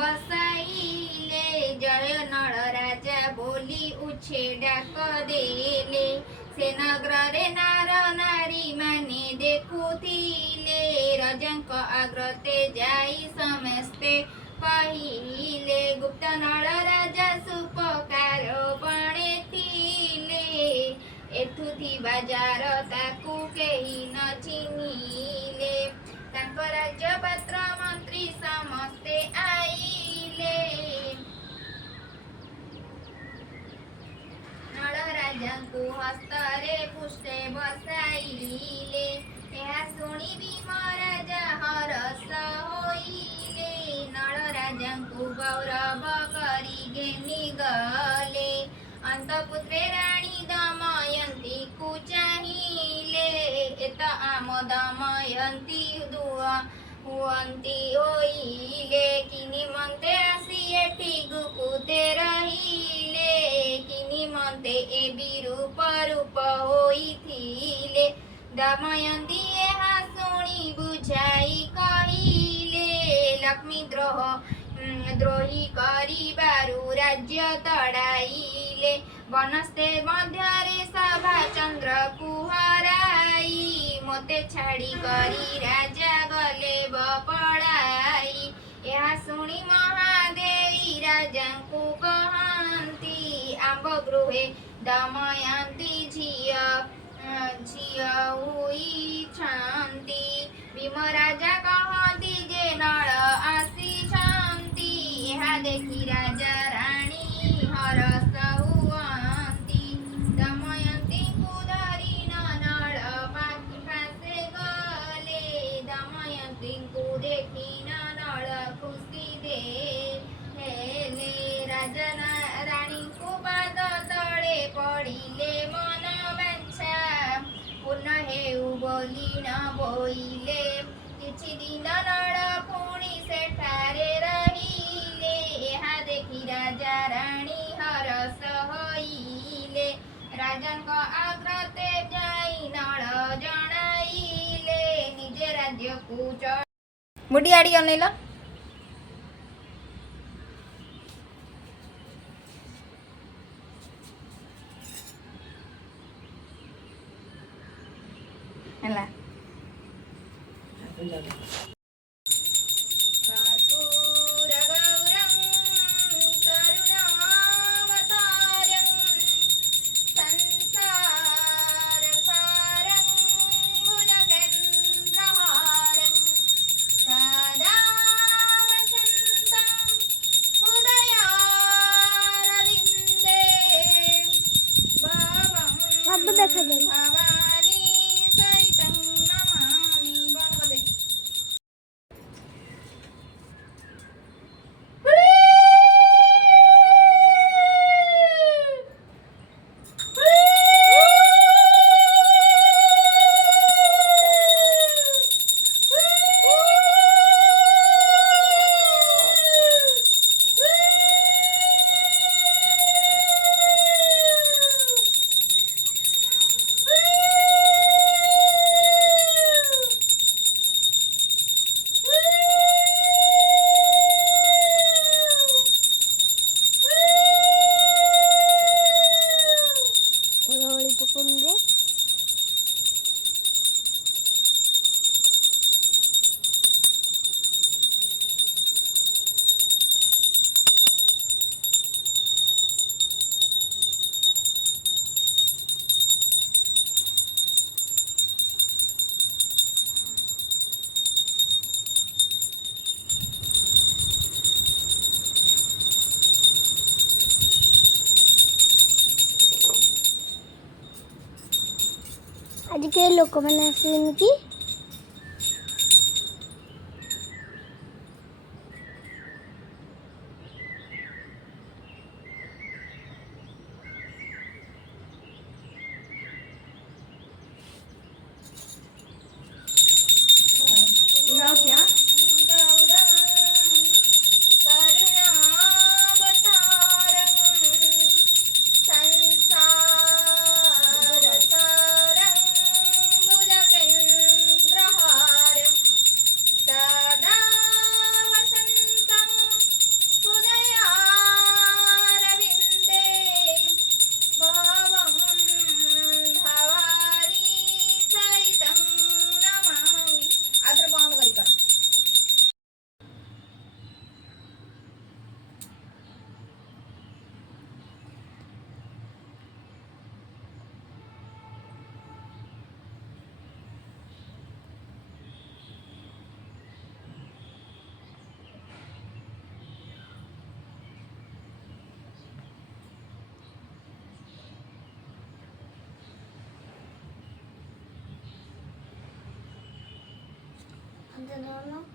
बसाइले जय नळ राजा बोली उछेड़ा कदेले से नगर रे नार नारी माने देखुथिले राजांक आग्रते जाई समस्ते कहिले गुप्त नळ राजा सुपकार पणे थिले एठु थिबा जार ताकू केही न चिन्हिले तांक राज्य पात्र मंत्री समस्ते आइले नळ राजांकु हस्तरे पुष्टे बसाइले ଏହା ଶୁଣି ଭୀମ ରାଜା ହରସ ହୋଇଲେ ନଳ ରାଜାଙ୍କୁ ଗୌରବ କରି ଘେନି ଗଲେ ଅନ୍ତପୁତ୍ରେ ରାଣୀ ଦମୟନ୍ତୀକୁ ଚାହିଁଲେ ଏତ ଆମ ଦମୟନ୍ତୀ ହୁଅନ୍ତି ହୋଇଲେ କି ନିମନ୍ତେ ଆସି ଏଠି ଗୁକୁତେ ରହିଲେ କି ନିମନ୍ତେ ଏ ବିରୂପ ରୂପ ହୋଇଥିଲେ दमयंती ଏହା ଶୁଣି ବୁଝାଇ କହିଲେ ଲକ୍ଷ୍ମୀ ଦ୍ରୋହୀ କରିବାରୁ ରାଜ୍ୟ ତଡ଼ାଇଲେ ବନସ୍ତେ ମଧ୍ୟରେ ସଭା ଚନ୍ଦ୍ରକୁ ହରାଇ ମୋତେ ଛାଡ଼ି କରି ରାଜା ଗଲେ ପଳାଇ ଏହା ଶୁଣି ମହାଦେଇ ରାଜାଙ୍କୁ କହନ୍ତି ଆମ୍ବ ଗୃହେ ଦମୟନ୍ତୀ ଝିଅ ହୋଇଛନ୍ତି ଭୀମ ରାଜା କହନ୍ତି ଯେ ନଳ ଆସିଛନ୍ତି ଏହା ଦେଖି ରାଜା ରାଣୀ ହରସ ହୁଅନ୍ତି ଦମୟନ୍ତୀଙ୍କୁ ଧରି ନଳ ପାଖେ ଗଲେ ଦମୟନ୍ତୀଙ୍କୁ ଦେଖି ନଳ ଖୁସି ହେଲେ ରାଜା ରାଣୀଙ୍କୁ ପାଦ ତଳେ ପଡ଼ିଲେ ମନ ପୂର୍ଣ୍ଣ ହେଉ ବୋଲି ନ ବୋଇଲେ କିଛି ଦିନ ନଳ ପୁଣି ସେଠାରେ ରହିଲେ ଏହା ଦେଖି ରାଜା ରାଣୀ ହରସ ହୋଇଲେ ରାଜାଙ୍କ ଆଗ୍ରତେ ଯାଇ ନଳ ଜଣାଇଲେ ନିଜେ ରାଜ୍ୟକୁ ମୁଠି ଆଡ଼ି ଅନେଇଲ ହେଲା देखा जाए आज के लोक मैंने आसें कि Andando